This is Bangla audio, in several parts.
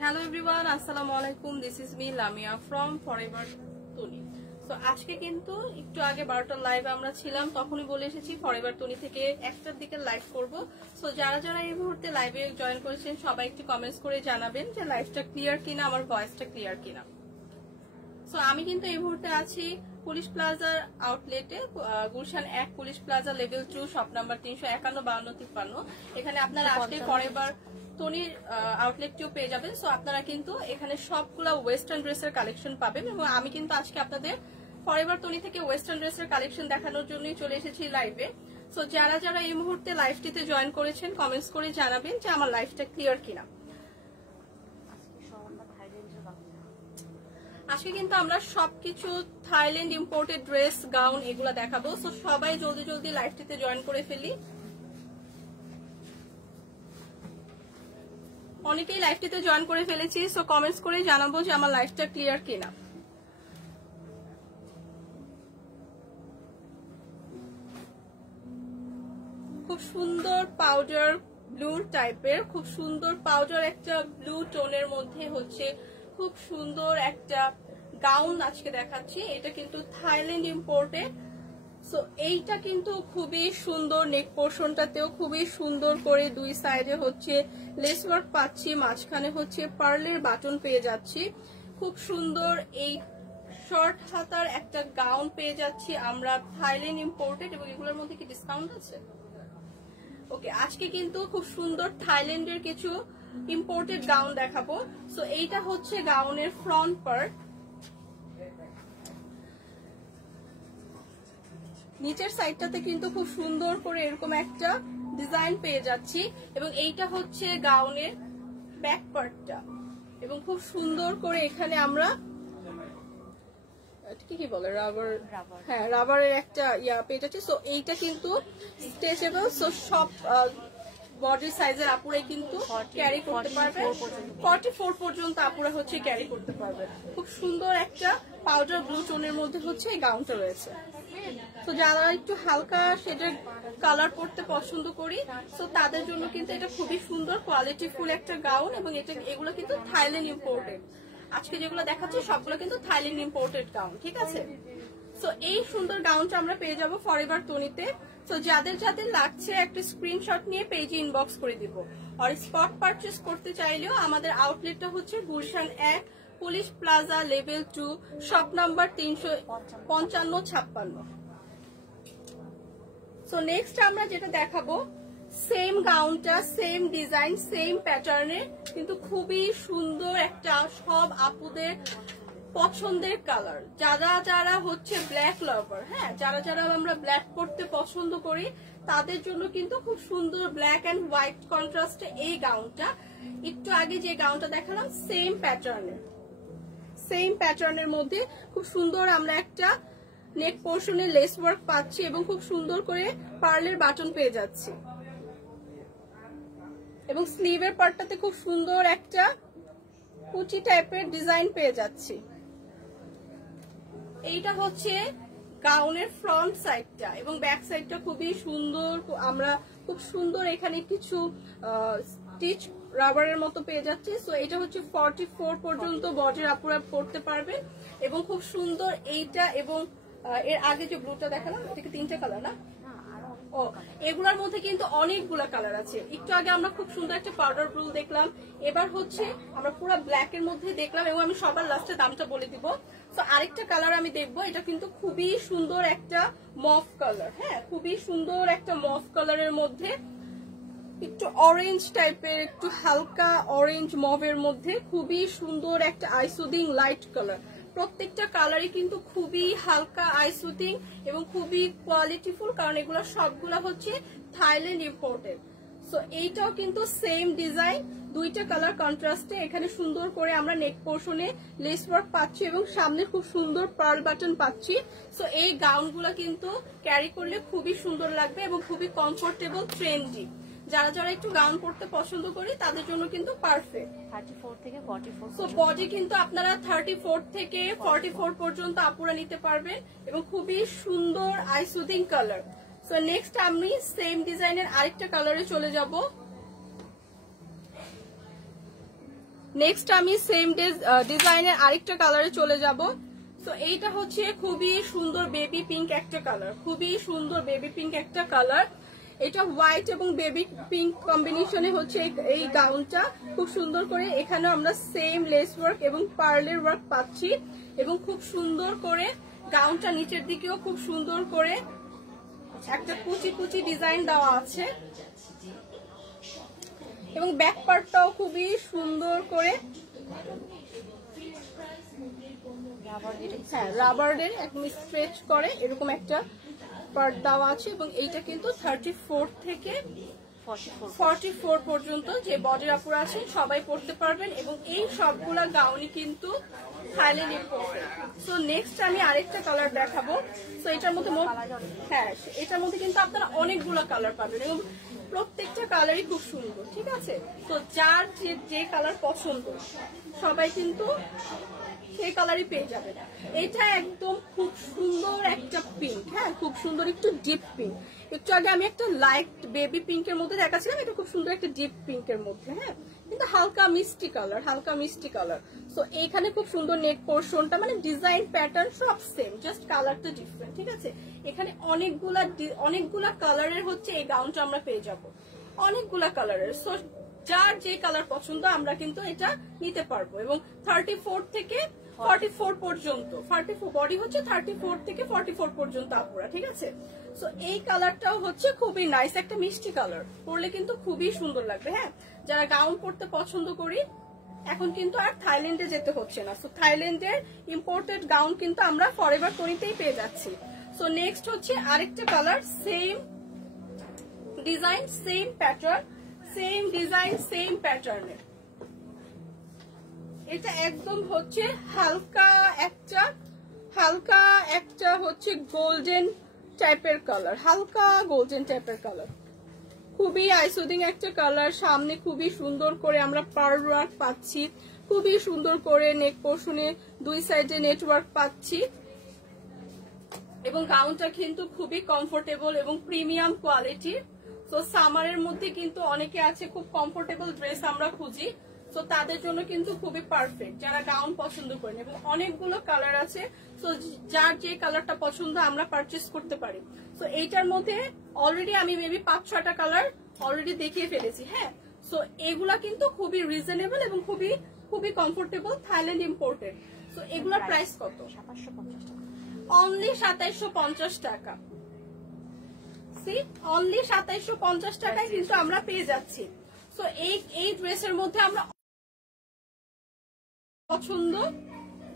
হ্যালো এভরিওয়ান, আসসালামু আলাইকুম। This is me Lamia from forever Toni. So আজকে কিন্তু একটু আগে 12টার লাইভে আমরা ছিলাম, তখনই বলে এসেছি ফরএভার তনি থেকে 1টার দিকে লাইভ করব। সো যারা যারা এই মুহূর্তে লাইভে জয়েন করেছেন সবাই একটু কমেন্টস করে জানাবেন যে লাইভটা ক্লিয়ার কিনা, আমার ভয়েসটা ক্লিয়ার কিনা। সো আমি কিন্তু এই মুহূর্তে আছি পুলিশ প্লাজার আউটলেটে, Gulshan 1 police plaza level 2 shop number 351-52-53। এখানে আপনারা আসলে ফরএভার তনির আউটলেটটিও পেয়ে যাবেন। সো আপনারা কিন্তু এখানে সবগুলা ওয়েস্টার্ন ড্রেসের কালেকশন পাবেন এবং আমি কিন্তু আজকে আপনাদের ফরএভার তনি থেকে ওয়েস্টার্ন ড্রেসের কালেকশন দেখানোর জন্যই চলে এসেছি লাইভে। সো যারা যারা এই মুহূর্তে লাইভটিতে জয়েন করেছেন কমেন্টস করে জানাবেন যে আমার লাইভটা ক্লিয়ার কিনা। আজকে কিন্তু আমরা সবকিছু থাইল্যান্ড ইম্পোর্টেড ড্রেস, গাউন এগুলা দেখাবো। সো সবাই জলদি জলদি লাইভটিতে জয়েন করে ফেলি। অনেকেই লাইভটিতে জয়েন করে ফেলেছি, সো কমেন্টস করে জানাবো যে আমার লাইভটা ক্লিয়ার কিনা। খুব সুন্দর পাউডার ব্লু টাইপের, খুব সুন্দর পাউডার একটা ব্লু টোনের মধ্যে হচ্ছে খুব সুন্দর একটা গাউন আজকে দেখাচ্ছি। এটা কিন্তু থাইল্যান্ড ইম্পোর্টেড। সো এইটা কিন্তু খুবই সুন্দর, নেক পোর্শনটাতেও খুবই সুন্দর করে দুই সাইডে হচ্ছে লেস ওয়ার্ক পাচ্ছি, মাঝখানে হচ্ছে পার্লের বাটন পেয়ে যাচ্ছি। খুব সুন্দর এই শর্ট হাতার একটা গাউন পেয়ে যাচ্ছি আমরা, থাইল্যান্ড ইম্পোর্টেড। এবং এগুলোর মধ্যে কি ডিসকাউন্ট আছে? ওকে, আজকে কিন্তু খুব সুন্দর থাইল্যান্ডের কিছু ইম্পোর্টেড গাউন দেখাবো। সো এইটা হচ্ছে গাউনের ফ্রন্ট পার্ট। নিচের সাইডটাতে কিন্তু খুব সুন্দর করে এরকম একটা ডিজাইন পেয়ে যাচ্ছি এবং এইটা হচ্ছে গাউনের ব্যাক পার্টটা এবং খুব সুন্দর করে এখানে আমরা কি বলে রাবার, হ্যাঁ রাবারের একটা ইয়া পেয়ে যাচ্ছি। সো এইটা কিন্তু স্ট্রেচেবল। সো সব বডি সাইজের আপুরাই কিন্তু ক্যারি করতে পারবে, 44 পর্যন্ত আপুরা হচ্ছে ক্যারি করতে পারবে। খুব সুন্দর একটা পাউডার ব্লু টোনের মধ্যে হচ্ছে এই গাউনটা রয়েছে। তো যারা একটু হালকা শেডের কালার পরতে পছন্দ করি, তো তাদের জন্য কিন্তু এটা খুবই সুন্দর কোয়ালিটি ফুল একটা গাউন এবং এগুলো কিন্তু থাইল্যান্ড ইম্পোর্টেড। আজকে যেগুলো দেখাচ্ছি সবগুলো কিন্তু থাইল্যান্ড ইম্পোর্টেড গাউন, ঠিক আছে? সো এই সুন্দর গাউনটা আমরা পেয়ে যাবো ফরএভার তনিতে। তো যাদের যাদের লাগছে একটা স্ক্রিনশট নিয়ে পেজে ইনবক্স করে দিব। আর স্পট পারচেজ করতে চাইলেও আমাদের আউটলেটটা হচ্ছে Gulshan 1 police plaza level 2 shop number 355-56। So next আমরা যেটা দেখাবো সেম গাউনটা, সেম ডিজাইন, সেম প্যাটার্নের, কিন্তু খুবই সুন্দর একটা সব আপুদের পছন্দের কালার। যারা যারা হচ্ছে ব্ল্যাক লাভার, হ্যাঁ যারা যারা আমরা ব্ল্যাক পরতে পছন্দ করি তাদের জন্য কিন্তু খুব সুন্দর ব্ল্যাক এন্ড হোয়াইট কন্ট্রাস্টে এই গাউনটা। একটু আগে যে গাউনটা দেখালাম সেম প্যাটার্নের মধ্যে খুব সুন্দর আমরা একটা নেক পোর্শনে লেস ওয়ার্ক পাচ্ছি এবং খুব সুন্দর করে পার্লের বাটন পেয়ে যাচ্ছি এবং স্লিভের পার্টটাতে খুব সুন্দর একটা কুচি টাইপের ডিজাইন পেয়ে যাচ্ছি। এইটা হচ্ছে গাউনের ফ্রন্ট সাইডটা এবং ব্যাক সাইডটা খুবই সুন্দর। আমরা খুব সুন্দর এখানে কিছু স্টিচ রাবারের মতো পেয়ে যাচ্ছে। সো এটা হচ্ছে 44 পর্যন্ত বডির আপুরা পরতে পারবেন এবং খুব সুন্দর এইটা। এবং এর আগে যে ব্লুটা দেখালাম এটাকে 3টা কালার না, ও এগুলোর মধ্যে কিন্তু অনেকগুলো কালার আছে। একটু আগে আমরা খুব সুন্দর একটা পাউডার ব্লু দেখলাম, এবার হচ্ছে আমরা পুরো ব্ল্যাক এর মধ্যে দেখলাম এবং আমি সবার লাস্টে দামটা বলে দিব। তো আরেকটা কালার আমি দেখবো, এটা কিন্তু খুবই সুন্দর একটা মফ কালার, হ্যাঁ খুবই সুন্দর একটা মফ কালারের মধ্যে একটু অরেঞ্জ টাইপের, একটু হালকা অরেঞ্জ মভের মধ্যে খুবই সুন্দর একটা আইসুদিং লাইট কালার। প্রত্যেকটা কালারই কিন্তু খুবই হালকা আইসুদিং এবং খুবই কোয়ালিটিফুল, কারণ এগুলো সবগুলো হচ্ছে থাইল্যান্ড ইম্পোর্টেড। সো এইটাও কিন্তু সেম ডিজাইন, দুইটা কালার কন্ট্রাস্টে। এখানে সুন্দর করে আমরা নেক পোর্শনে লেস ওয়ার্ক পাচ্ছি এবং সামনে খুব সুন্দর পার্ল বাটন পাচ্ছি। সো এই গাউনগুলো কিন্তু ক্যারি করলে খুবই সুন্দর লাগবে এবং খুবই কমফোর্টেবল, ট্রেন্ডি। যারা যারা একটু গাউন পরতে পছন্দ করি তাদের জন্য কিন্তু পারফেক্ট। 34 থেকে 44। সো বডি কিন্তু আপনারা 34 থেকে 44 পর্যন্ত আপুরা নিতে পারবেন এবং খুবই সুন্দর আইসুদিং কালার। সো নেক্সট আমি সেম ডিজাইনের আরেকটা কালারে চলে যাব। নেক্সট আমি সেম ডিজাইনের আরেকটা কালারে চলে যাব। তো এইটা হচ্ছে খুবই সুন্দর বেবি পিঙ্ক একটা কালার, খুবই সুন্দর বেবি পিঙ্ক একটা কালার। এটা হোয়াইট এবং বেবি পিঙ্ক কম্বিনেশনে হচ্ছে এই গাউনটা খুব সুন্দর করে। এখানে আমরা সেম লেস ওয়ার্ক এবং পার্লের ওয়ার্ক পাচ্ছি এবং খুব সুন্দর করে গাউনটা নিচের দিকেও খুব সুন্দর করে একটা কুচি কুচি ডিজাইন দেওয়া আছে এবং ব্যাক পার্টটাও খুবই সুন্দর করে রাবারের একদম স্ট্রেচ করে এরকম একটা পার্ট দেওয়া আছে এবং এইটা কিন্তু 34 থেকে 44 পর্যন্ত যে বডির আপুরা আছেন সবাই পড়তে পারবেন এবং এই সবগুলা গাউনই কিন্তু থাইল্যান্ড ইম্পোর্টেড। সো নেক্সট আমি আরেকটা কালার দেখাবো। সো এটার মধ্যে এটার মধ্যে কিন্তু আপনারা অনেকগুলো কালার পাবেন এবং প্রত্যেকটা কালারই খুব সুন্দর, ঠিক আছে। তো যার যে কালার পছন্দ সবাই কিন্তু সেই কালারই পেয়ে যাবেন। এটা একদম খুব সুন্দর একটা পিঙ্ক, হ্যাঁ খুব সুন্দর একটু ডিপ পিঙ্ক। একটু আগে আমি একটা লাইট বেবি পিঙ্কের মধ্যে দেখাচ্ছিলাম, এটা খুব সুন্দর একটা ডিপ পিঙ্কের মধ্যে, হ্যাঁ কিন্তু হালকা মিষ্টি কালার, হালকা মিষ্টি কালার। সো এইখানে খুব সুন্দর নেক পোর্শনটা, মানে ডিজাইন প্যাটার্ন সব সেম, জাস্ট কালারটা ডিফারেন্ট, ঠিক আছে। এখানে অনেকগুলা কালারের হচ্ছে এই গাউনটা আমরা পেয়ে যাব, অনেকগুলা কালারের। সো যার যে কালার পছন্দ আমরা কিন্তু এটা নিতে পারবো এবং 34 থেকে 44 পর্যন্ত, 44 বডি হচ্ছে 34 থেকে 44 পর্যন্ত আপুরা, ঠিক আছে। সো এই কালারটাও হচ্ছে খুবই নাইস, একটা মিষ্টি কালার, পরলে কিন্তু খুবই সুন্দর লাগবে। হ্যাঁ যারা গাউন পরতে পছন্দ করি এখন কিন্তু আর থাইল্যান্ডে যেতে হচ্ছে না। সো থাইল্যান্ডের ইম্পোর্টেড গাউন কিন্তু আমরা ফরএভার তৈরিতেই পেয়ে যাচ্ছি। সো নেক্সট হচ্ছে আরেকটা colour, same design same pattern, same design same প্যাটার্নের। এটা একদম হচ্ছে হালকা একটা হচ্ছে গোল্ডেন টাইপের কালার, হালকা গোল্ডেন টাইপের কালার, খুবই আইসোদিং একটা কালার। সামনে খুবই সুন্দর করে আমরা পার্ল ওয়ার্ক পাচ্ছি, খুবই সুন্দর করে নেক পোর্শনে দুই সাইডে নেটওয়ার্ক পাচ্ছি এবং গাউনটা কিন্তু খুবই কমফোর্টেবল এবং প্রিমিয়াম কোয়ালিটির। তো সামারের মধ্যে কিন্তু অনেকে আছে খুব কমফোর্টেবল ড্রেস আমরা খুঁজি, তো তাদের জন্য কিন্তু খুবই পারফেক্ট যারা গাউন পছন্দ করেন এবং অনেকগুলো কালার আছে। তো যার যে কালারটা পছন্দ আমরা পারচেস করতে পারি। তো এইটার মধ্যে অলরেডি আমি মেবি 5-6টা কালার অলরেডি দেখিয়ে ফেলেছি। হ্যাঁ সো এগুলা কিন্তু খুবই রিজনেবল এবং খুবই কমফোর্টেবল, থাইল্যান্ড ইম্পোর্টেড। তো এগুলোর প্রাইস কত? 2750 টাকা, অনলি 2750 টাকা। অনলি 2750 টাকায় কিন্তু আমরা পেয়ে যাচ্ছি। সো এই ড্রেসের মধ্যে আমরা পছন্দ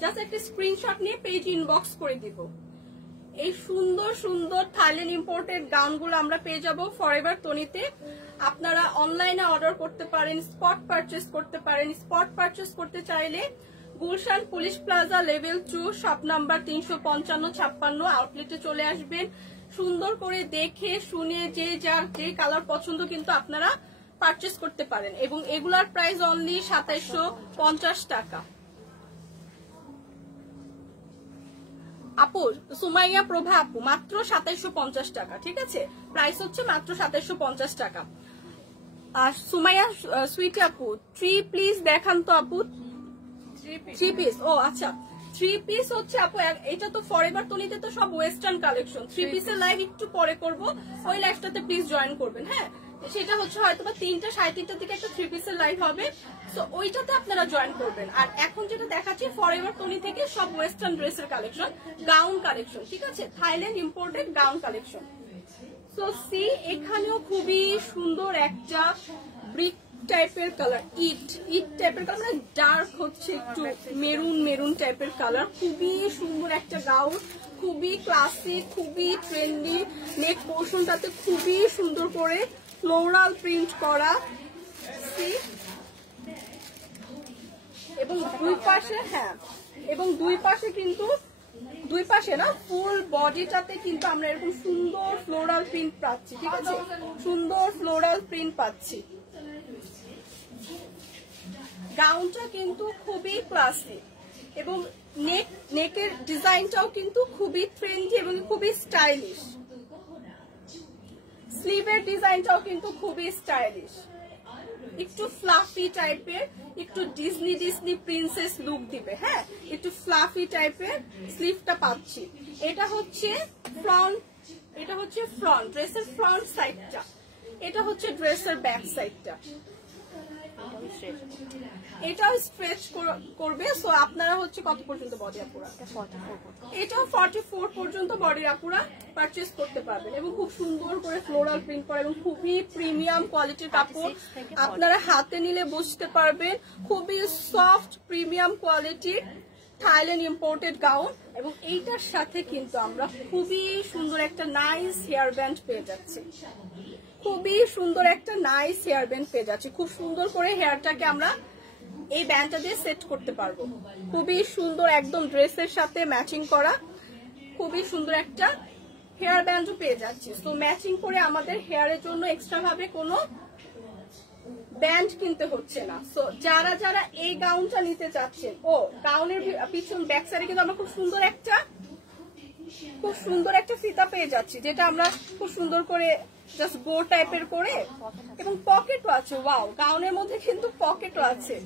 জাস্ট একটা স্ক্রিনশট নিয়ে পেজ ইনবক্স করে দিব। এই সুন্দর সুন্দর থাইল্যান্ড ইম্পোর্টেড গাউনগুলো আমরা পেয়ে যাব ফরএভার তনিতে। আপনারা অনলাইনে অর্ডার করতে পারেন, স্পট পারচেস করতে পারেন। স্পট পারচেস করতে চাইলে Gulshan police plaza level 2 shop number 355-56 আউটলেটে চলে আসবেন। সুন্দর করে দেখে শুনে যে কালার পছন্দ কিন্তু আপনারা পারচেস করতে পারেন এবং এগুলার প্রাইস অনলি 2750 টাকা। আপু সুমাইয়া প্রভা আপু মাত্র 2750 টাকা, ঠিক আছে, প্রাইস হচ্ছে মাত্র 2750 টাকা। আর সুমাইয়া সুইটি আপু 3 প্লিজ দেখান তো আপু, 3 পিস। ও আচ্ছা 3 পিস হচ্ছে আপু, এটা তো ফরএভার তনিতে তো সব ওয়েস্টার্ন কালেকশন। 3 পিসের লাইভ একটু পরে করব, ওই লাইভটাতে প্লিজ জয়েন করবেন। হ্যাঁ সেটা হচ্ছে হয়তো বা 3টা 3:30 থেকে একটা 3 পিসের লাইভ হবে, তো ওইটাতে আপনারা জয়েন করবেন। আর এখন যেটা দেখাচ্ছি ফরএভার তনি থেকে সব ওয়েস্টার্ন ড্রেসের কালেকশন, গাউন কালেকশন, ঠিক আছে, Thailand imported gown collection. So see এখানেও খুবই সুন্দর একটা ব্রিক টাইপের কালার, ইট টাইপের কালার, মানে ডার্ক হচ্ছে একটু মেরুন টাইপের কালার, খুবই সুন্দর একটা গাউন, খুবই ক্লাসিক, খুবই ট্রেন্ডি। নেক পোর্শনটাতে খুবই সুন্দর করে ফ্লোরাল প্রিন্ট করা এবং দুই পাশে কিন্তু দুই পাশে না ফুল বডিটাতে কিন্তু আমরা এরকম সুন্দর ফ্লোরাল প্রিন্ট পাচ্ছি, ঠিক আছে, সুন্দর ফ্লোরাল প্রিন্ট পাচ্ছি। গাউনটা কিন্তু খুবই ক্লাসিক এবং নেকের ডিজাইনটাও কিন্তু খুবই ট্রেন্ডি এবং খুবই স্টাইলিশ। স্লিভের ডিজাইনটাও কিন্তু খুবই স্টাইলিশ। একটু ফ্লাফি টাইপের, একটু ডিজনি প্রিন্সেস লুক দিবে। হ্যাঁ, একটু ফ্লাফি টাইপের স্লিভটা পাচ্ছি। এটা হচ্ছে ফ্রন্ট, এটা হচ্ছে ফ্রন্ট, ড্রেসের ফ্রন্ট সাইডটা। এটা হচ্ছে ড্রেসের ব্যাক সাইডটা। এটাও স্ট্রেচ করবে। সো আপনারা হচ্ছে কত পর্যন্ত বডি আপুরা? এটাও 44 পর্যন্ত বডি আপুরা পারচেজ করতে পারবেন। এবং খুব সুন্দর করে ফ্লোরাল প্রিন্ট করা এবং খুবই প্রিমিয়াম কোয়ালিটির কাপড়। আপনারা হাতে নিলে বুঝতে পারবেন খুবই সফট প্রিমিয়াম কোয়ালিটির থাইল্যান্ড ইম্পোর্টেড গাউন। এবং এইটার সাথে কিন্তু আমরা খুবই সুন্দর একটা নাইস হেয়ার ব্যান্ড পেয়ে যাচ্ছি। খুবই সুন্দর একটা নাইস হেয়ার ব্যান্ড পেয়ে যাচ্ছি। খুব সুন্দর করে হেয়ারটাকে আমরা এই ব্যান্ডটা দিয়ে সেট করতে পারবো। খুবই সুন্দর, একদম ড্রেসের সাথে ম্যাচিং করা খুবই সুন্দর একটা হেয়ার ব্যান্ডও পেয়ে যাচ্ছি। তো ম্যাচিং করে আমাদের হেয়ারের জন্য এক্সট্রা ভাবে কোনো ব্যান্ড কিনতে হচ্ছে না। সো যারা যারা এই গাউনটা নিতে চাচ্ছেন, ও গাউনের পিছন ব্যাক সাইডে কিন্তু আমরা খুব সুন্দর একটা ফিতা পেয়ে যাচ্ছি, যেটা আমরা খুব সুন্দর করে জাস্ট গো টাইপের করে, এবং পকেটও আছে। ওয়াও, গাউনের মধ্যে কিন্তু পকেটও আছে,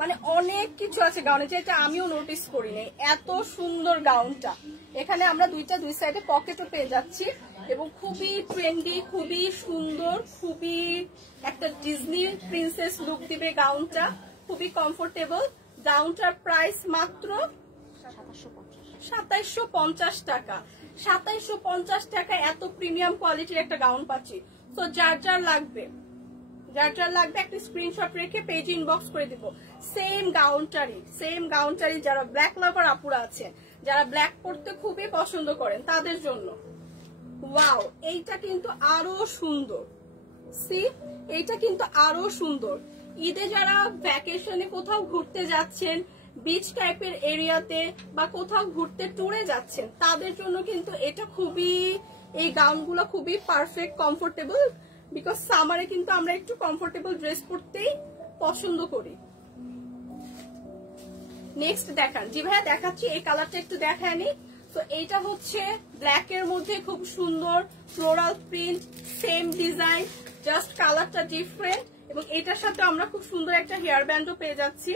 মানে অনেক কিছু আছে গাউনে, যেটা আমিও নোটিস করিনি। এত সুন্দর গাউনটা। এখানে আমরা দুই সাইডে পকেটও পেয়ে যাচ্ছি এবং খুবই ট্রেন্ডি, খুবই সুন্দর, খুবই একটা ডিজনি প্রিন্সেস লুক দিবে গাউনটা। খুবই কমফোর্টেবল। গাউনটার প্রাইস মাত্র 2750 টাকা। 2750 টাকা এত প্রিমিয়াম কোয়ালিটির একটা গাউন পাচ্ছি। তো যার যার লাগবে একটা স্ক্রিনশট রেখে পেজ ইনবক্স করে দিব। সেম গাউনটারই যারা ব্ল্যাক লাভার আপুরা আছেন, যারা ব্ল্যাক পরতে খুবই পছন্দ করেন, তাদের জন্য। ওয়াও, এইটা কিন্তু আরো সুন্দর। সি, এইটা কিন্তু আরো সুন্দর। ঈদে যারা ভ্যাকেশনে কোথাও ঘুরতে যাচ্ছেন, বিচ টাইপের এরিয়াতে বা কোথাও ঘুরতে ট্যুরে যাচ্ছেন, তাদের জন্য কিন্তু এটা খুবই, এই গাউনগুলো খুবই পারফেক্ট, কমফোর্টেবল। বিকজ সামারে কিন্তু আমরা একটু কমফোর্টেবল ড্রেস পরতেই পছন্দ করি। নেক্সট দেখান। জি ভাইয়া দেখাচ্ছি, এই কালারটা একটু দেখায়নি। তো এইটা হচ্ছে ব্ল্যাক এর মধ্যে খুব সুন্দর floral print, same design, just কালারটা ডিফারেন্ট। এবং এটার সাথে আমরা খুব সুন্দর একটা হেয়ার ব্যান্ডও পেয়ে যাচ্ছি।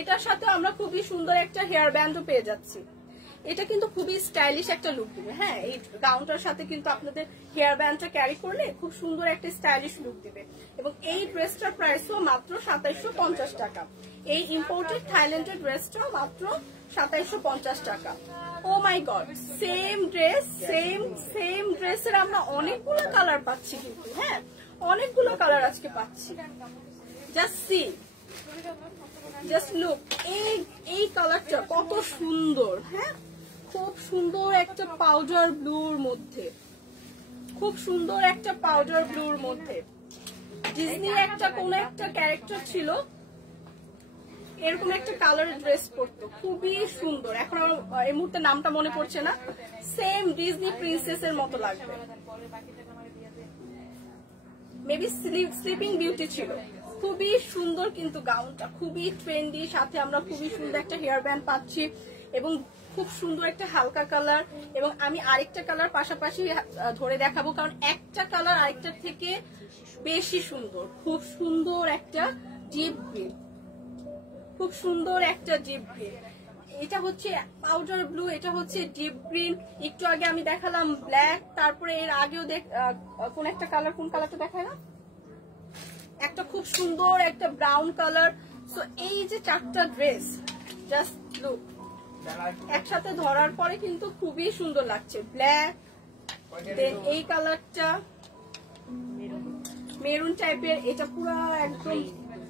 এটার সাথে আমরা খুবই সুন্দর একটা হেয়ার ব্যান্ডও পেয়ে যাচ্ছি। এটা কিন্তু খুবই স্টাইলিশ একটা লুক দিবে। হ্যাঁ, এই গাউনটার সাথে কিন্তু আপনাদের হেয়ার ব্যান্ডটা ক্যারি করলে খুব সুন্দর একটা স্টাইলিশ লুক দিবে। এবং এই ড্রেসটার প্রাইসও মাত্র 2750 টাকা। এই ইম্পোর্টেড থাইল্যান্ডের ড্রেসটাও মাত্র 2750 টাকা। ও মাই গড, সেম ড্রেসের আমরা অনেকগুলো কালার পাচ্ছি কিন্তু। হ্যাঁ, অনেকগুলো কালার আজকে পাচ্ছি। জাস্ট সি, জাস্ট লুক, এই কালারটা কত সুন্দর। হ্যাঁ, খুব সুন্দর একটা পাউডার ব্লুর মধ্যে, ডিজনির একটা কোন একটা ক্যারেক্টার ছিল, এরকম একটা কালারের ড্রেস পরতো, খুবই সুন্দর। এখন আমার এই মুহূর্তে নামটা মনে পড়ছে না। সেম ডিজনি প্রিন্সেসের মতো লাগবে। মেবি স্লিপিং বিউটি ছিল। খুবই সুন্দর কিন্তু গাউনটা, খুবই ট্রেন্ডি। সাথে আমরা খুবই সুন্দর একটা হেয়ার ব্যান্ড পাচ্ছি এবং খুব সুন্দর একটা হালকা কালার। এবং আমি আরেকটা কালার পাশাপাশি ধরে দেখাবো, কারণ একটা কালার আরেকটার থেকে বেশি সুন্দর। খুব সুন্দর একটা ডিপ গ্রিন, এটা হচ্ছে পাউডার ব্লু, এটা হচ্ছে ডিপ গ্রিন। একটু আগে আমি দেখালাম ব্ল্যাক, তারপরে এর আগেও কোন একটা কালার, কোন কালারটা দেখালাম, একটা খুব সুন্দর একটা ব্রাউন কালার। সো এই যে চারটা ড্রেস, জাস্ট লুক, একসাথে ধরার পরে কিন্তু খুবই সুন্দর লাগছে। ব্ল্যাক, দেন এই কালারটা মেরুন টাইপের, এটা পুরো একদম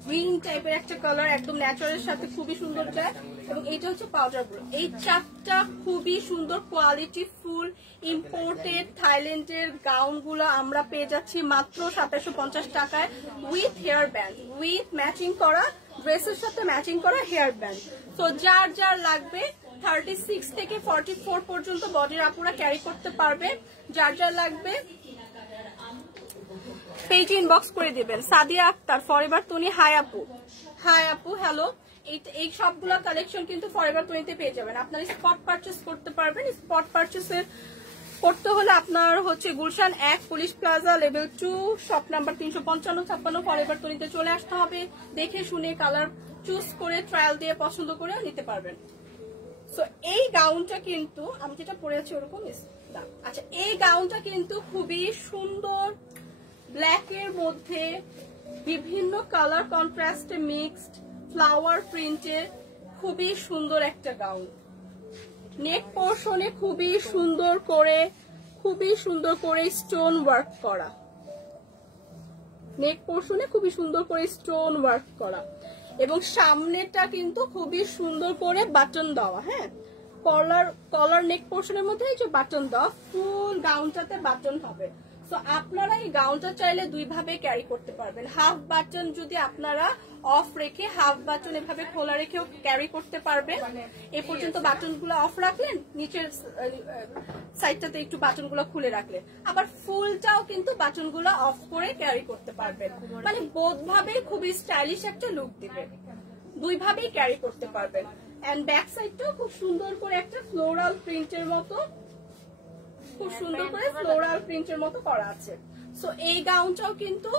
গ্রিন টাইপের একটা কালার, একদম ন্যাচারালের সাথে খুবই সুন্দর যায়। এবং এইটা হচ্ছে পাউডার ব্লু। এই চারটা খুবই সুন্দর কোয়ালিটি ফুল ইম্পোর্টেড থাইল্যান্ডের গাউন গুলো আমরা পেয়ে যাচ্ছি মাত্র 2750 টাকায়, with hair band, with matching করা ড্রেসের সাথে ম্যাচিং করা হেয়ার ব্যান্ড। তো যার যার লাগবে 36 থেকে 44 পর্যন্ত বডির আপুরা ক্যারি করতে পারবে। যার যার লাগবে পেজ ইনবক্স করে দিবেন। সাদিয়া আক্তার, ফরএভার তনি, হাই আপু, হ্যালো। এই সবগুলো কালেকশন কিন্তু ফরএভার তনিতে পেয়ে যাবেন। আপনারা স্পট পারচেস করতে পারবেন। স্পট পারচেসের করতে হলে আপনার হচ্ছে Gulshan 1 police plaza level 2 shop number 355-56 forever তনিতে চলে আসতে হবে। দেখে শুনে কালার চুজ করে ট্রায়াল দিয়ে পছন্দ করে নিতে পারবেন। সো এই গাউনটা কিন্তু আমি যেটা পরে আছি ওরকম না। আচ্ছা, এই গাউনটা কিন্তু খুবই সুন্দর, ব্ল্যাক এর মধ্যে বিভিন্ন কালার কন্ট্রাস্টে মিক্সড ফ্লাওয়ার প্রিন্টে খুবই সুন্দর একটা গাউন। নেক পোর্শনে খুবই সুন্দর করে স্টোন ওয়ার্ক করা, নেক পোর্শনে খুবই সুন্দর করে স্টোন ওয়ার্ক করা এবং সামনেটা কিন্তু খুবই সুন্দর করে বাটন দেওয়া। হ্যাঁ, কলার নেক পোর্শনের মধ্যে এই যে বাটন দেওয়া, ফুল গাউনটাতে বাটন হবে। সো আপনারা এই গাউনটা চাইলে দুই ভাবে ক্যারি করতে পারবেন। হাফ বাটন যদি আপনারা অফ রেখে হাফ বাটন এভাবে খোলা রেখেও ক্যারি করতে পারবেন। এ পর্যন্ত বাটনগুলো অফ রাখলেন, নিচের সাইডটাতে একটু বাটনগুলো খুলে রাখলেন, আবার ফুলটাও কিন্তু বাটনগুলো অফ করে ক্যারি করতে পারবেন। মানে বোধ ভাবে খুবই স্টাইলিশ একটা লুক দিবে, দুই ভাবেই ক্যারি করতে পারবেন। এন্ড ব্যাক সাইডটাও খুব সুন্দর করে একটা ফ্লোরাল প্রিন্টের মতো, খুব সুন্দর করে ফ্লোরাল প্রিন্টের মতো করা আছে। সো এই গাউনটাও কিন্তু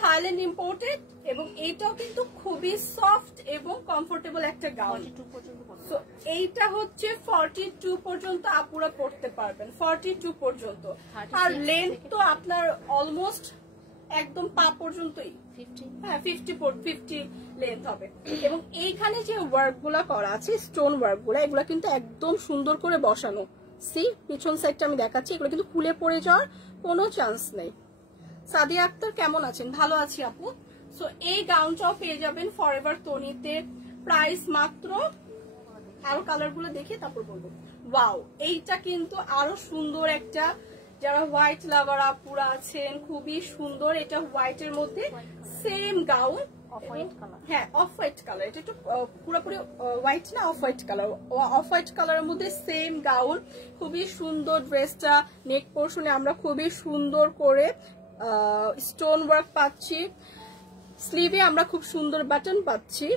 থাইল্যান্ড ইম্পোর্টেড এবং এইটাও কিন্তু খুবই সফট এবং কমফোর্টেবল একটা গাউন। সো এইটা হচ্ছে 42 পর্যন্ত আপুরা পড়তে পারবেন, 42 পর্যন্ত। আর লেন্থ তো আপনার অলমোস্ট একদম পা পর্যন্তই, হ্যাঁ 50 লেন্থ হবে। এবং এইখানে যে ওয়ার্ক গুলা করা আছে, স্টোন ওয়ার্ক গুলা, এগুলা কিন্তু একদম সুন্দর করে বসানো। সি পিছন সাইডটা আমি দেখাচ্ছি, এগুলো কিন্তু খুলে পড়ে যাওয়ার কোনো চান্স নেই। সাদিয়া আক্তার কেমন আছেন? ভালো আছি আপু। সো এই গাউনটাও পেয়ে যাবেন ফরএভার তনিতে, প্রাইস মাত্র, আরো কালার গুলো দেখে তারপর বলবো। ওয়াও, এইটা কিন্তু আরো সুন্দর একটা, যারা হোয়াইট লাভার আপুরা আছেন খুবই সুন্দর। এটা হোয়াইট এর মধ্যে সেম গাউন, হ্যাঁ অফ হোয়াইট কালার, এটা একটু পুরোপুরি হোয়াইট না, off white colour, off white কালারের মধ্যে সেম গাউন, খুবই সুন্দর ড্রেসটা। নেক পোর্শনে আমরা খুবই সুন্দর করে স্টোন ওয়ার্ক পাচ্ছি, স্লিভে আমরা খুব সুন্দর বাটন পাচ্ছি।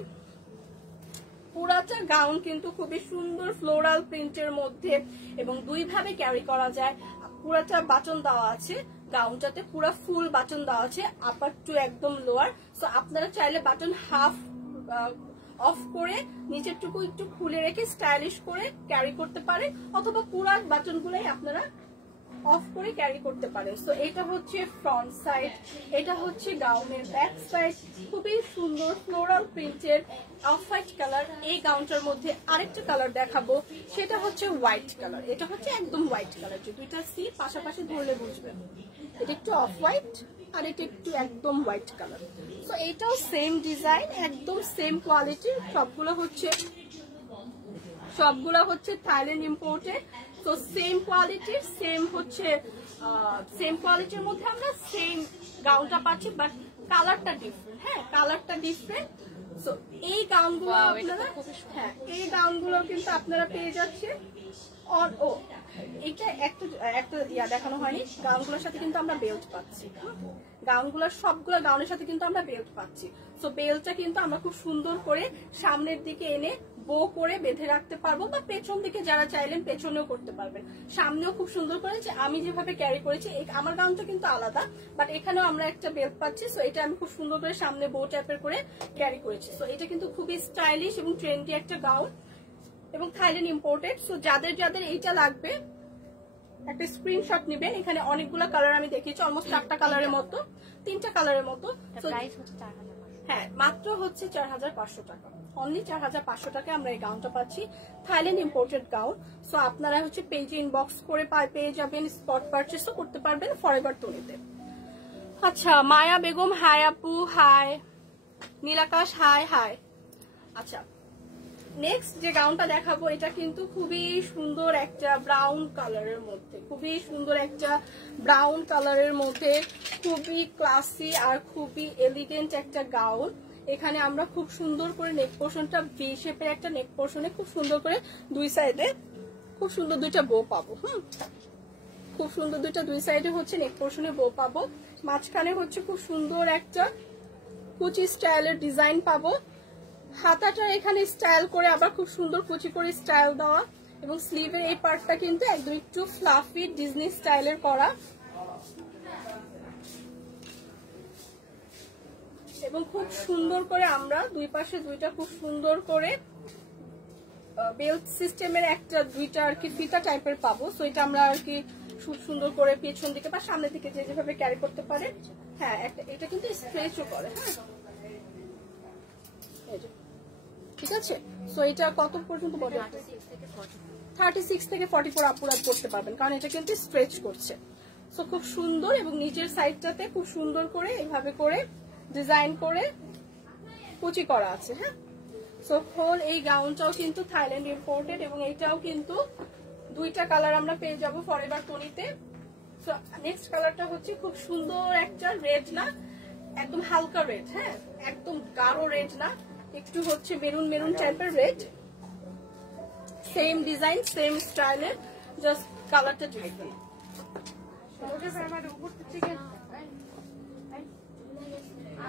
পুরাটা গাউন কিন্তু খুবই সুন্দর ফ্লোরাল প্রিন্টের মধ্যে এবং দুই ভাবে ক্যারি করা যায়। পুরাটা বাটন দেওয়া আছে গাউনটাতে, পুরা ফুল বাটন দেওয়া আছে আপার টু একদম লোয়ার। সো আপনারা চাইলে বাটন হাফ অফ করে নিচেরটুকু একটু খুলে রেখে স্টাইলিশ করে ক্যারি করতে পারেন, অথবা পুরা বাটন গুলাই আপনারা অফ করে ক্যারি করতে পারেন। সো এটা হচ্ছে ফ্রন্ট সাইড, এটা হচ্ছে গাউনের ব্যাক সাইড, খুবই সুন্দর ফ্লোরাল প্রিন্টের অফ হোয়াইট কালার। এই গাউনটার মধ্যে আরেকটা কালার দেখাবো, সেটা হচ্ছে হোয়াইট কালার। এটা হচ্ছে একদম হোয়াইট কালার, যে দুইটা সি পাশাপাশি ধরলে বুঝবেন। এটা একটু অফ হোয়াইট আর এটা একটু একদম হোয়াইট কালার। সো এটাও সেম ডিজাইন, একদম সেম কোয়ালিটির, সবগুলো হচ্ছে থাইল্যান্ড ইম্পোর্টেড। তো সেম কোয়ালিটির, সেম কোয়ালিটির মধ্যে আমরা সেম গাউনটা পাচ্ছি, বাট কালারটা ডিফারেন্ট। হ্যাঁ, কালারটা ডিফারেন্ট। সো এই গাউনগুলো আপনারা, হ্যাঁ এই গাউনগুলো কিন্তু আপনারা পেয়ে যাচ্ছেন অন। ও এটা একটা ইয়া দেখানো হয়নি, গাউনগুলোর সাথে কিন্তু আমরা বেল্ট পাচ্ছি। গাউনগুলোর সবগুলো গাউনের সাথে কিন্তু আমরা বেল্ট পাচ্ছি। সো বেল্টটা কিন্তু আমরা খুব সুন্দর করে সামনের দিকে এনে বো করে বেঁধে রাখতে পারবো, বা পেছন দিকে যারা চাইলেন পেছনেও করতে পারবেন, সামনেও খুব সুন্দর করে। যে আমি যেভাবে ক্যারি করেছি, আমার গাউনটা কিন্তু আলাদা, বাট এখানেও আমরা একটা বেল্ট পাচ্ছি। সো এটা আমি খুব সুন্দর করে সামনে বো টাইপের করে ক্যারি করেছি। সো এটা কিন্তু খুবই স্টাইলিশ এবং ট্রেন্ডি একটা গাউন এবং থাইল্যান্ড ইম্পোর্টেড। সো যাদের এইটা লাগবে একটা স্ক্রিনশট নেবেন। এখানে অনেকগুলো কালার আমি দেখিয়েছি, অলমোস্ট 4টা কালারের মতো, 3টা কালারের মতো। হ্যাঁ, মাত্র হচ্ছে 4500 টাকা, অনলি 4500 টাকায় আমরা এই গাউনটা পাচ্ছি, থাইল্যান্ড ইম্পোর্টেড গাউন। সো আপনারা হচ্ছে পেজে ইনবক্স করে পেয়ে যাবেন, স্পট পারচেসও করতে পারবেন ফরএভার তনিতে। আচ্ছা, মায়া বেগম হাই আপু, হাই নীলাকাশ, হাই হাই। আচ্ছা, নেক্সট যে গাউনটা দেখাবো, এটা কিন্তু খুবই সুন্দর একটা ব্রাউন কালারের মধ্যে, খুবই সুন্দর একটা ব্রাউন কালারের মধ্যে, খুবই ক্লাসি আর খুবই এলিগেন্ট একটা গাউন। এখানে আমরা খুব সুন্দর করে নেক পোর্শনটা ভি শেপের একটা নেক পোর্শনে খুব সুন্দর করে দুই সাইডে খুব সুন্দর দুইটা বো পাবো। খুব সুন্দর দুই সাইডে হচ্ছে নেক পোর্শনে বো পাবো, মাঝখানে হচ্ছে খুব সুন্দর একটা কুচি স্টাইলের ডিজাইন পাবো। হাতাটা এখানে স্টাইল করে আবার খুব সুন্দর কুচি করে স্টাইল দেওয়া, এবং স্লিভের এই পার্টটা কিন্তু একদম একটু ফ্লাফি ডিজনি স্টাইলের করা, এবং খুব সুন্দর করে আমরা দুই পাশে দুইটা খুব সুন্দর করে বেল্ট সিস্টেমের একটা দুইটা আর কি ফিতা টাইপের পাবো। সো এটা আমরা আর কি খুব সুন্দর করে পেছন দিকে বা সামনের দিকে যেভাবে ক্যারি করতে পারে। হ্যাঁ, এটা কিন্তু স্ট্রেচও করে। হ্যাঁ, ঠিক আছে। সো এটা কত পর্যন্ত বডি? 36 থেকে 44 আপুরা করতে পারবেন, কারণ এটা কিন্তু স্ট্রেচ করছে। সো খুব সুন্দর, এবং নিচের সাইডটাতে খুব সুন্দর করে এইভাবে করে ডিজাইন করে কুচি করা আছে। হ্যাঁ, সো হোল এই গাউনটাও কিন্তু থাইল্যান্ড ইম্পোর্টেড, এবং এইটাও কিন্তু দুইটা কালার আমরা পেয়ে যাব ফরএভার টনিতে। সো নেক্সট কালারটা হচ্ছে খুব সুন্দর একটা রেড, না একদম হালকা রেড, হ্যাঁ একদম গাঢ় রেড না, একটু হচ্ছে মেরুন মেরুন টাইপের রেড। সেম ডিজাইন সেম স্টাইলের, জাস্ট কালারটা ডিফারেন্ট।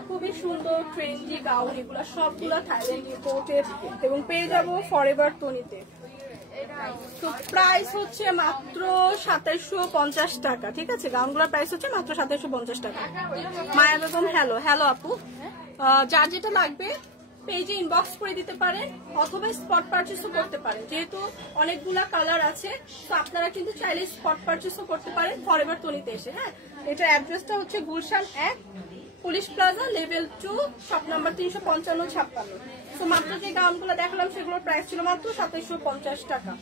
খুবই সুন্দর ট্রেন্ডি গাউন, এগুলা সবগুলা থাইল্যান্ড ইম্পোর্টেড, এবং পেয়ে যাবো ফরএভার টনিতে। তো প্রাইস হচ্ছে মাত্র 2750 টাকা। ঠিক আছে, গাউনগুলোর প্রাইস হচ্ছে মাত্র 2750 টাকা। মায়া বেগম, হ্যালো হ্যালো আপু, যার যেটা লাগবে পেজে ইনবক্স করে দিতে পারেন, অথবা স্পট পারচেসও করতে পারেন। যেহেতু অনেকগুলা কালার আছে, তো আপনারা কিন্তু চাইলে স্পট পারচেসও করতে পারেন ফরএভার টনিতে এসে। হ্যাঁ, এটার অ্যাড্রেসটা হচ্ছে Gulshan 1 police plaza level 2 shop number 355-56। তো মাত্র যে গাউনগুলো দেখালাম সেগুলোর প্রাইস ছিল মাত্র 2750 টাকা।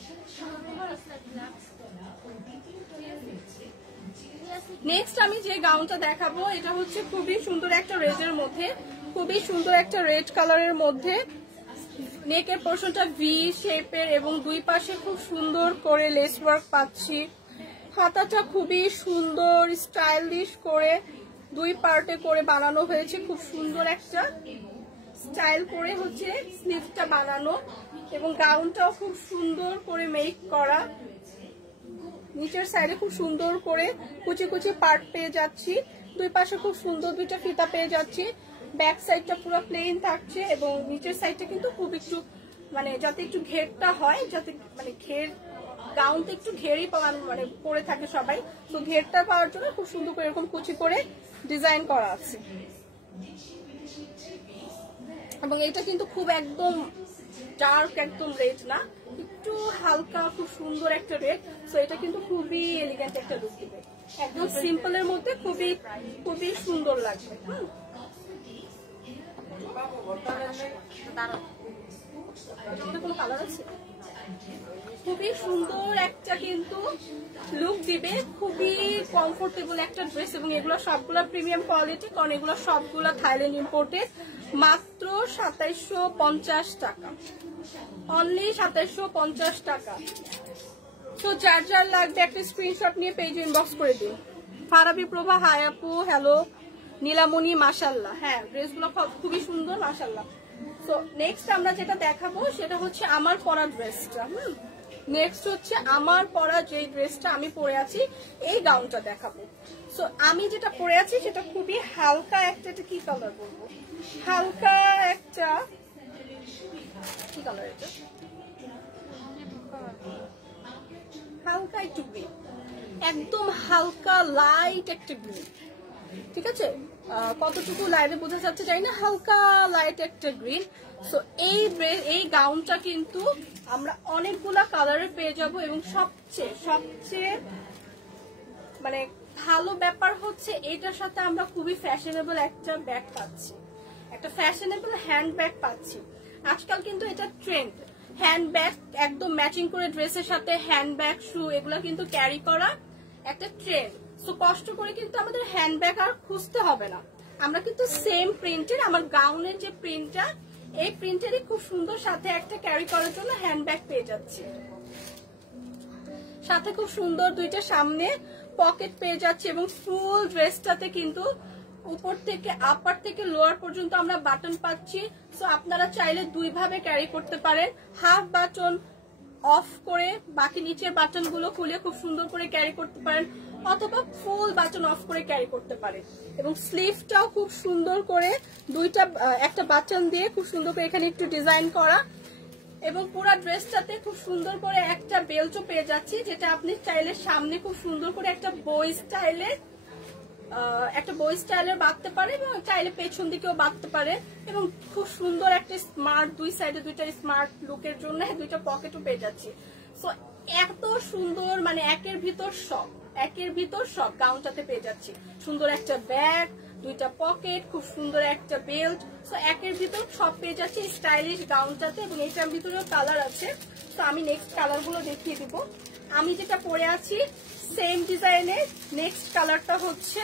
নেক্সট আমি যে গাউনটা দেখাবো এটা হচ্ছে খুবই সুন্দর একটা রেডের মধ্যে, খুবই সুন্দর একটা রেড কালারের মধ্যে। নেকের পোর্শনটা ভি শেপের, এবং দুই পাশে খুব সুন্দর করে লেস ওয়ার্ক পাচ্ছি। হাতাটা খুবই সুন্দর স্টাইলিশ করে দুই পার্টে করে বানানো হয়েছে, খুব সুন্দর একটা স্টাইল করে হচ্ছে স্লিভটা বানানো, এবং গাউনটাও খুব সুন্দর করে মেক করা। নিচের সাইডে খুব সুন্দর করে কুচি কুচি পার্ট পেয়ে যাচ্ছি, দুই পাশে খুব সুন্দর দুইটা ফিতা পেয়ে যাচ্ছি। ব্যাক সাইডটা পুরো প্লেন থাকছে, এবং নিচের সাইডটা কিন্তু খুব একটু মানে যাতে একটু ঘেরটা হয়, যাতে মানে ঘের গাউনটা একটু ঘেরই মানে পরে থাকে সবাই, তো ঘেরটা পাওয়ার জন্য খুব সুন্দর করে এরকম কুচি করে ডিজাইন করা আছে। এবং এটা কিন্তু খুব একদম ডার্ক একদম রেড না, একটু হালকা খুব সুন্দর একটা রেড। সো এটা কিন্তু খুবই এলিগেন্ট একটা লুক দিবে, একদম সিম্পলের মধ্যে খুবই খুবই সুন্দর লাগবে। কোনো কালার আছে, খুবই সুন্দর একটা কিন্তু লুক দিবে, খুবই কমফোর্টেবল একটা ড্রেস। এবং এগুলো সবগুলো প্রিমিয়াম কোয়ালিটি, কারণ এগুলো সবগুলো থাইল্যান্ড ইম্পোর্টেড। মাত্র 2750 টাকা, অনলি 2750 টাকা। তো যার যার লাগবে একটা স্ক্রিনশট নিয়ে পেজে ইনবক্স করে দিন। ফারাবি প্রভা, হাই আপু, হ্যালো। নীলামণি, মাশাল্লাহ, হ্যাঁ ড্রেসগুলো খুবই সুন্দর মাশাল্লাহ। তো নেক্সট আমরা যেটা দেখাবো সেটা হচ্ছে আমার পরা ড্রেসটা। নেক্সট হচ্ছে আমার পরা যেই ড্রেসটা আমি পরে আছি, এই গাউনটা দেখাবো। সো আমি যেটা পরে আছি সেটা খুবই হালকা একটা, এটা কি কালার বলবো, হালকা একটা কি কালার, এটা হালকা একটু গ্রিন, একদম হালকা লাইট একটা গ্রিন। ঠিক আছে, কতটুকু লাইটে বোঝা যাচ্ছে জানি না, হালকা লাইট একটা গ্রিন। সো এই গাউনটা কিন্তু আমরা অনেকগুলা কালারে পেয়ে যাব, এবং সবচেয়ে মানে ভালো ব্যাপার হচ্ছে এটার সাথে আমরা খুবই ফ্যাশনেবল একটা ব্যাগ পাচ্ছি, একটা ফ্যাশনেবল হ্যান্ড ব্যাগ পাচ্ছি। আজকাল কিন্তু এটা ট্রেন্ড, হ্যান্ড ব্যাগ একদম ম্যাচিং করে ড্রেসের সাথে হ্যান্ড ব্যাগ, শু, এগুলো কিন্তু ক্যারি করা একটা ট্রেন্ড। সো কষ্ট করে কিন্তু আমাদের হ্যান্ড ব্যাগ আর খুঁজতে হবে না, আমরা কিন্তু সেম প্রিন্টের, আমার গাউনের যে প্রিন্টটা, এই প্রিন্টেরই খুব সুন্দর সাথে একটা ক্যারি করার জন্য হ্যান্ড ব্যাগ পেয়ে যাচ্ছি। সাথে খুব সুন্দর দুইটা সামনে পকেট পেয়ে যাচ্ছে, এবং ফুল ড্রেসটাতে কিন্তু উপর থেকে আপার থেকে লোয়ার পর্যন্ত আমরা বাটন পাচ্ছি। সো আপনারা চাইলে দুই ভাবে ক্যারি করতে পারেন, হাফ বাটন অফ করে বাকি নিচের বাটন গুলো খুলে খুব সুন্দর করে ক্যারি করতে পারেন, অথবা ফুল বাটন অফ করে ক্যারি করতে পারেন। এবং স্লিভটাও খুব সুন্দর করে একটা বাটন দিয়ে খুব সুন্দর করে এখানে একটু ডিজাইন করা, এবং পুরো ড্রেসটাতে খুব সুন্দর করে একটা বেল্টও পেয়ে যাচ্ছি, যেটা আপনি চাইলে সামনে খুব সুন্দর করে একটা বই স্টাইলের বাঁধতে পারে এবং চাইলে পেছন দিকেও বাঁধতে পারে। এবং খুব সুন্দর একটা স্মার্ট, দুই সাইডে দুইটা স্মার্ট লুকের জন্য দুইটা পকেটও পেয়ে যাচ্ছি। সো এত সুন্দর, মানে একের ভিতর সব গাউনটাতে পেয়ে যাচ্ছি। সুন্দর একটা ব্যাগ, দুইটা পকেট, খুব সুন্দর একটা বেল্ট, সো একের ভিতর সব পেয়ে যাচ্ছি স্টাইলিশ গাউনটাতে। এবং এইটার ভিতরেও কালার আছে, তো আমি নেক্সট কালার গুলো দেখিয়ে দিব। আমি যেটা পরে আছি সেম ডিজাইনের নেক্সট কালারটা হচ্ছে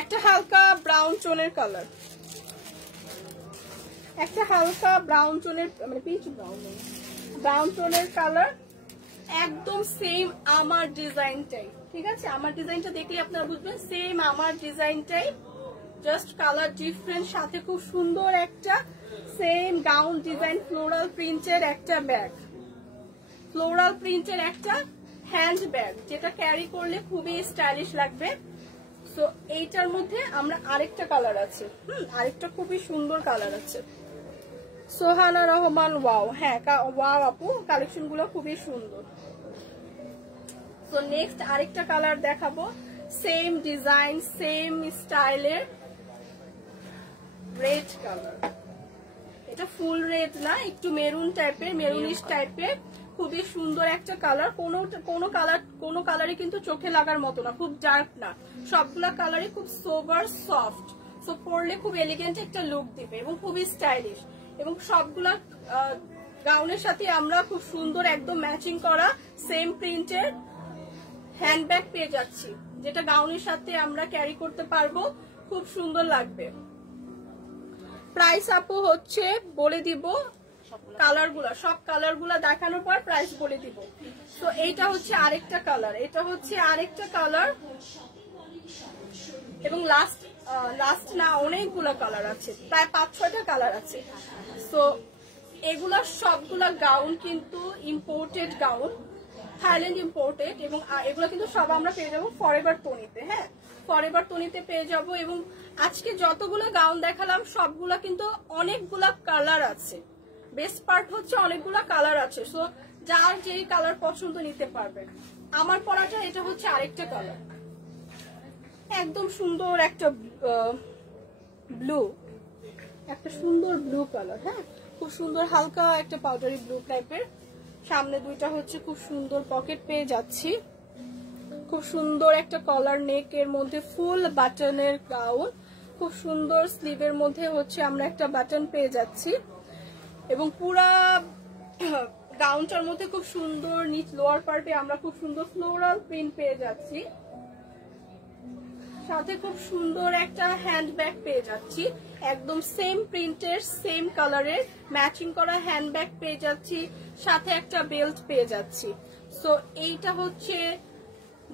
একটা হালকা ব্রাউন টোনের কালার, একটা হালকা ব্রাউন টোনের, মানে পিচ ব্রাউন টোনের কালার, একদম সেম আমার ডিজাইনটাই। ঠিক আছে, আমার ডিজাইনটা দেখলে আপনারা বুঝবেন সেম আমার ডিজাইনটাই, জাস্ট কালার ডিফারেন্ট, সাথে খুব সুন্দর একটা সেম গাউন ডিজাইন, ফ্লোরাল প্রিন্টের একটা ব্যাগ, ফ্লোরাল প্রিন্টের একটা হ্যান্ড ব্যাগ, যেটা ক্যারি করলে খুবই স্টাইলিশ লাগবে। সো এইটার মধ্যে আমরা আরেকটা কালার আছে, আরেকটা খুবই সুন্দর কালার আছে, সোহানা রহমান। ওয়াও, হ্যাঁ ওয়াও আপু, কালেকশন গুলো খুবই সুন্দর। সো নেক্সট আরেকটা কালার দেখাবো, সেম ডিজাইন সেম স্টাইলের রেড কালার। এটা ফুল রেড না, একটু মেরুন টাইপের, মেরুনিশ টাইপের, খুবই সুন্দর একটা কালার। কোনো কালারই কিন্তু চোখে লাগার মতো না, খুব ডার্ক না, সবগুলা কালারই খুব সোবার সফট। সো পরলে খুব এলিগেন্ট একটা লুক দিবে এবং খুবই স্টাইলিশ। এবং সবগুলা গাউনের সাথে আমরা খুব সুন্দর একদম ম্যাচিং করা সেম প্রিন্টের হ্যান্ডব্যাগ পেয়ে যাচ্ছি, যেটা গাউনের সাথে আমরা ক্যারি করতে পারবো, খুব সুন্দর লাগবে। প্রাইস আপু হচ্ছে বলে দিব, সব কালারগুলা দেখানোর পর প্রাইস বলে দিব। তো এইটা হচ্ছে আরেকটা কালার, এটা হচ্ছে আরেকটা কালার, এবং লাস্ট না অনেকগুলা কালার আছে, প্রায় 5-6টা কালার আছে। তো এগুলা সবগুলা গাউন কিন্তু ইম্পোর্টেড গাউন, থাইল্যান্ড ইম্পোর্টেড, এবং এগুলো কিন্তু সব আমরা পেয়ে যাবো ফরএভার টনিতে। হ্যাঁ, ফরএভার টনিতে পেয়ে যাব। এবং আজকে যতগুলো গাউন দেখালাম সবগুলা কিন্তু অনেকগুলা কালার আছে, বেস্ট পার্ট হচ্ছে অনেকগুলা কালার আছে। সো যার যেই কালার পছন্দ নিতে পারবেন। আমার পরাটা এটা হচ্ছে আরেকটা কালার, একদম সুন্দর একটা ব্লু, একটা সুন্দর ব্লু কালার। হ্যাঁ, খুব সুন্দর হালকা একটা পাউডারি ব্লু টাইপের, সামনে দুইটা হচ্ছে খুব সুন্দর পকেট পেয়ে যাচ্ছি, খুব সুন্দর একটা কলার নেক এর মধ্যে ফুল বাটনের গাউন, খুব সুন্দর স্লিভের মধ্যে হচ্ছে আমরা একটা বাটন পেয়ে যাচ্ছি। এবং পুরা গাউনটার মধ্যে খুব সুন্দর নিচ লোয়ার পার্টে আমরা খুব সুন্দর ফ্লোরাল প্রিন্ট পেয়ে যাচ্ছি, সাথে খুব সুন্দর একটা হ্যান্ডব্যাগ পেয়ে যাচ্ছি, একদম সেম প্রিন্টের সেম কালারের ম্যাচিং করা হ্যান্ডব্যাগ পেয়ে যাচ্ছি, সাথে একটা বেল্ট পেয়ে যাচ্ছি। সো এইটা হচ্ছে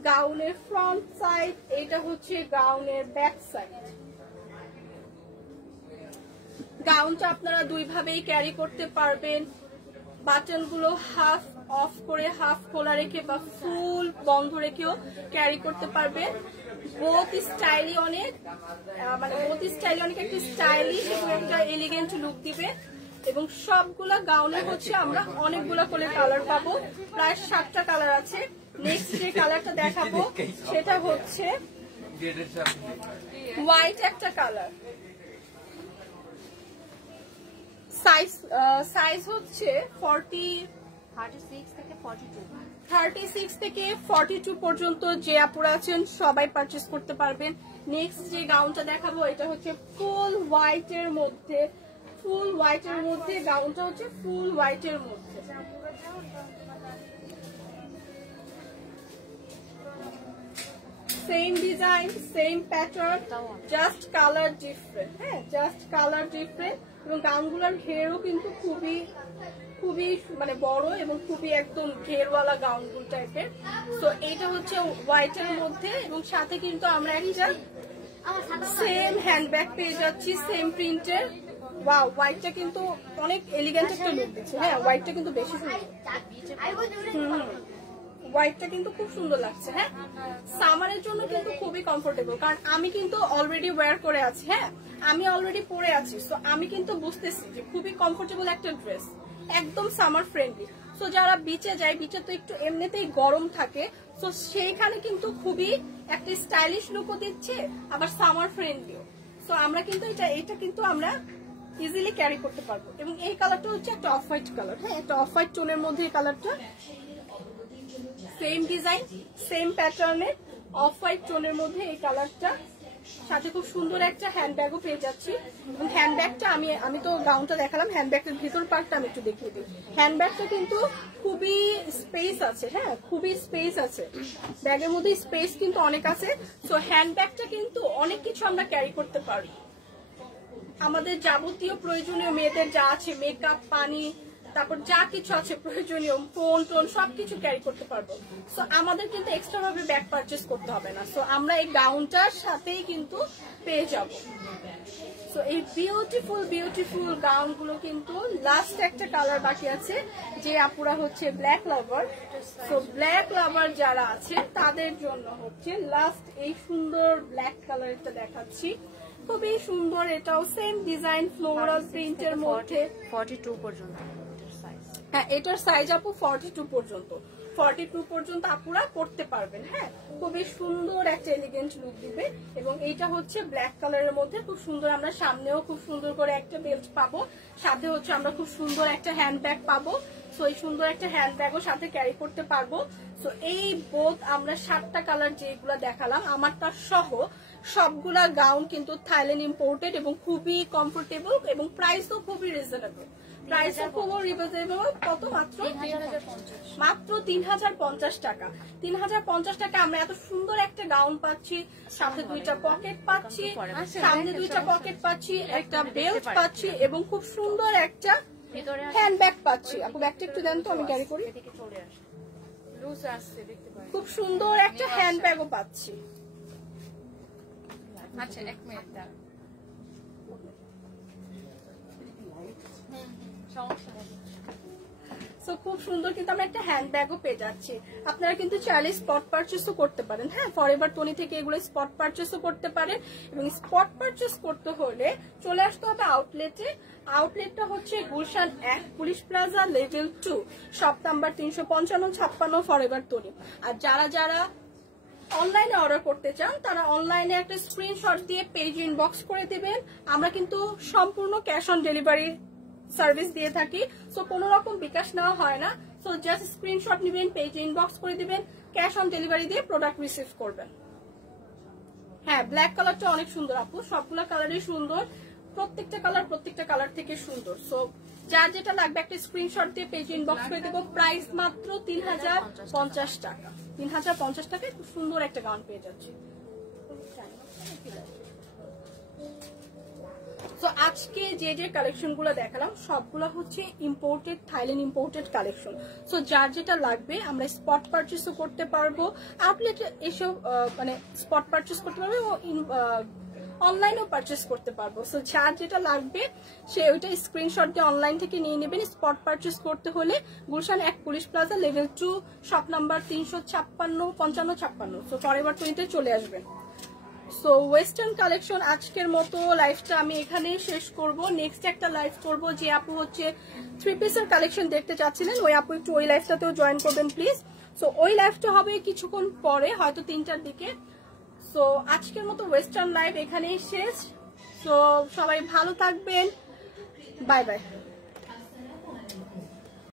গাউনের ফ্রন্ট সাইড, এইটা হচ্ছে গাউনের ব্যাক সাইড। গাউনটা আপনারা দুই ভাবেই ক্যারি করতে পারবেন, বাটন গুলো হাফ অফ করে হাফ খোলা রেখে বা ফুল বন্ধ রেখেও ক্যারি করতে পারবেন। বোথ স্টাইলি অনেক, মানে বোথ স্টাইলি অনেক একটা স্টাইলিশ এবং একটা এলিগেন্ট লুক দিবে। এবং সবগুলা গাউনে হচ্ছে আমরা অনেকগুলা করে কালার পাবো, প্রায় 7টা কালার আছে। নেক্সট যে কালারটা দেখাবো সেটা হচ্ছে হোয়াইট একটা কালার, সাইজ হচ্ছে 36 থেকে 42 পর্যন্ত যে আপুরা আছেন সবাই পারচেজ করতে পারবেন। নেক্সট যে গাউনটা দেখাবো এটা হচ্ছে ফুল হোয়াইটের মধ্যে, গাউনটা হচ্ছে ফুল হোয়াইটের মধ্যে। Same design same pattern, just colour different. হ্যাঁ, জাস্ট কালার ডিফারেন্ট। এবং গাউনগুলোর ঘেরও কিন্তু খুবই মানে বড় এবং খুবই একদম ঘেরওয়ালা গাউনগুলো টাইপের। তো এইটা হচ্ছে হোয়াইটের মধ্যে, এবং সাথে কিন্তু আমরা একটা সেম হ্যান্ডব্যাগ পেয়ে যাচ্ছি সেম প্রিন্টের। ওয়াও, হোয়াইটটা কিন্তু অনেক এলিগেন্ট একটা লুক দিচ্ছে। হ্যাঁ, হোয়াইটটা কিন্তু বেশি সুন্দর। হোয়াইটটা কিন্তু খুব সুন্দর লাগছে। হ্যাঁ, সামারের জন্য কিন্তু খুবই কমফোর্টেবল, কারণ আমি কিন্তু অলরেডি ওয়্যার করে আছি। হ্যাঁ, আমি অলরেডি পরে আছি, সো আমি কিন্তু বুঝতেছি যে খুবই কমফোর্টেবল একটা ড্রেস, একদম সামার ফ্রেন্ডলি। সো যারা বিচে যায়, বিচে তো একটু এমনিতেই গরম থাকে, সো সেইখানে কিন্তু খুবই একটা স্টাইলিশ লুকও দিচ্ছে, আবার সামার ফ্রেন্ডলিও। সো আমরা কিন্তু এটা কিন্তু আমরা ইজিলি ক্যারি করতে পারবো। এবং এই কালারটা হচ্ছে একটা অফ হোয়াইট কালার। হ্যাঁ, একটা অফ হোয়াইট টোনের মধ্যে এই কালারটা, সেম ডিজাইন সেম প্যাটার্নের অফ হোয়াইট টোনের মধ্যে এই কালারটা, সাথে খুব সুন্দর একটা হ্যান্ডব্যাগও পেয়ে যাচ্ছি। এবং হ্যান্ডব্যাগটা আমি তো গাউনটা দেখালাম, হ্যান্ডব্যাগটার ভিতর পার্টটা আমি একটু দেখিয়ে দিই। হ্যান্ডব্যাগটা কিন্তু খুবই স্পেস আছে। হ্যাঁ, খুবই স্পেস আছে, ব্যাগের মধ্যে স্পেস কিন্তু অনেক আছে। সো হ্যান্ডব্যাগটা কিন্তু অনেক কিছু আমরা ক্যারি করতে পারি, আমাদের যাবতীয় প্রয়োজনীয় মেয়েদের যা আছে, মেকআপ, পানি, তারপর যা কিছু আছে প্রয়োজনীয়, ফোন টোন সবকিছু ক্যারি করতে পারবো। সো আমাদের কিন্তু এক্সট্রা ভাবে ব্যাগ পারচেস করতে হবে না। সো আমরা এই গাউনটার সাথেই কিন্তু পেয়ে যাব। সো এই বিউটিফুল গাউনগুলো কিন্তু লাস্ট একটা কালার বাকি আছে, যে আপুরা হচ্ছে ব্ল্যাক লাভার। সো ব্ল্যাক লাভার যারা আছে তাদের জন্য হচ্ছে লাস্ট এই সুন্দর ব্ল্যাক কালারটা দেখাচ্ছি, খুবই সুন্দর। এটাও সেম ডিজাইন ফ্লোরাল প্রিন্টের মধ্যে 42 পর্যন্ত। হ্যাঁ, এটার সাইজ আপু 42 পর্যন্ত, 42 পর্যন্ত আপুরা পড়তে পারবেন। হ্যাঁ, খুবই সুন্দর একটা এলিগেন্ট লুক দিবে। এবং এইটা হচ্ছে ব্ল্যাক কালারের মধ্যে খুব সুন্দর, আমরা সামনেও খুব সুন্দর করে একটা বেল্ট পাবো, সাথে হচ্ছে আমরা খুব সুন্দর একটা হ্যান্ডব্যাগ পাবো। সো এই সুন্দর একটা হ্যান্ডব্যাগও সাথে ক্যারি করতে পারবো। সো এই বোথ আমরা 7টা কালার যেগুলো দেখালাম আমারটা সহ সবগুলা গাউন কিন্তু থাইল্যান্ড ইম্পোর্টেড এবং খুবই কমফোর্টেবল, এবং প্রাইসও খুবই রিজনেবল। প্রাইসও খুবই রিজনেবল। কত? মাত্র 3050 টাকা। 3050 টাকা আমরা এত সুন্দর একটা গাউন পাচ্ছি, সাথে 2টা পকেট পাচ্ছি, সামনে 2টা পকেট পাচ্ছি, একটা বেল্ট পাচ্ছি, এবং খুব সুন্দর একটা হ্যান্ডব্যাগ পাচ্ছি। আপু ব্যাগটা একটু দেন তো, আমি ক্যারি করি। খুব সুন্দর একটা হ্যান্ডব্যাগও পাচ্ছি। আচ্ছা, 1 মিনিট দাঁড়ান। সো খুব সুন্দর কিন্তু আমরা একটা হ্যান্ডব্যাগও পেয়ে যাচ্ছি। আপনারা কিন্তু চাইলে স্পট পারচেসও করতে পারেন। হ্যাঁ, ফরএভার 20 থেকে এগুলো স্পট পারচেসও করতে পারেন। এবং স্পট পারচেস করতে হলে চলে আসতে হবে আউটলেটে। আউটলেটটা হচ্ছে Gulshan 1 police plaza level 2, shop number 355-56 forever 20। আর যারা অনলাইনে অর্ডার করতে চান তারা অনলাইনে একটা স্ক্রিনশট দিয়ে পেজ ইনবক্স করে দিবেন। আমরা কিন্তু সম্পূর্ণ ক্যাশ অন ডেলিভারি সার্ভিস দিয়ে থাকি। সো কোনো রকম বিকাশ নেওয়া হয় না। সো জাস্ট স্ক্রিনশট নেবেন, পেজ ইনবক্স করে দিবেন, ক্যাশ অন ডেলিভারি দিয়ে প্রোডাক্ট রিসিভ করবেন। হ্যাঁ, ব্ল্যাক কালারটা অনেক সুন্দর আপু, সবগুলো কালারই সুন্দর, প্রত্যেকটা কালার থেকে সুন্দর। সো যার যেটা লাগবে একটা স্ক্রিনশট দিয়ে পেজ ইনবক্স করে দেবো। প্রাইস মাত্র 3050 টাকা। 3050 টাকায় খুব সুন্দর একটা গাউন পেয়ে যাচ্ছে। সো আজকে যে কালেকশন গুলো দেখালাম সবগুলো হচ্ছে imported, Thailand imported collection. So যার যেটা লাগবে আমরা স্পট পারচেসও করতে পারবো, আউটলেটে এসব মানে স্পট পারচেস করতে পারবো, অনলাইনেও পারচেস করতে পারবো। সো যার যেটা লাগবে সে ওইটা স্ক্রিনশট দিয়ে অনলাইন থেকে নিয়ে নেবেন। স্পট পারচেস করতে হলে Gulshan 1 police plaza level 2, shop number 355-56। So forever 20-তে চলে আসবেন। সো ওয়েস্টার্ন কালেকশন আজকের মতো লাইভটা আমি এখানেই শেষ করব। নেক্সট একটা লাইভ করব, যে আপু হচ্ছে 3 পিসের কালেকশন দেখতে চাচ্ছিলেন ওই আপু একটু ওই লাইভটাতেও জয়েন করবেন প্লিজ। সো ওই লাইভটা হবে কিছুক্ষণ পরে, হয়তো 3টার দিকে। সো আজকের মতো ওয়েস্টার্ন লাইভ এখানেই শেষ। সো সবাই ভালো থাকবেন, বাই বাই।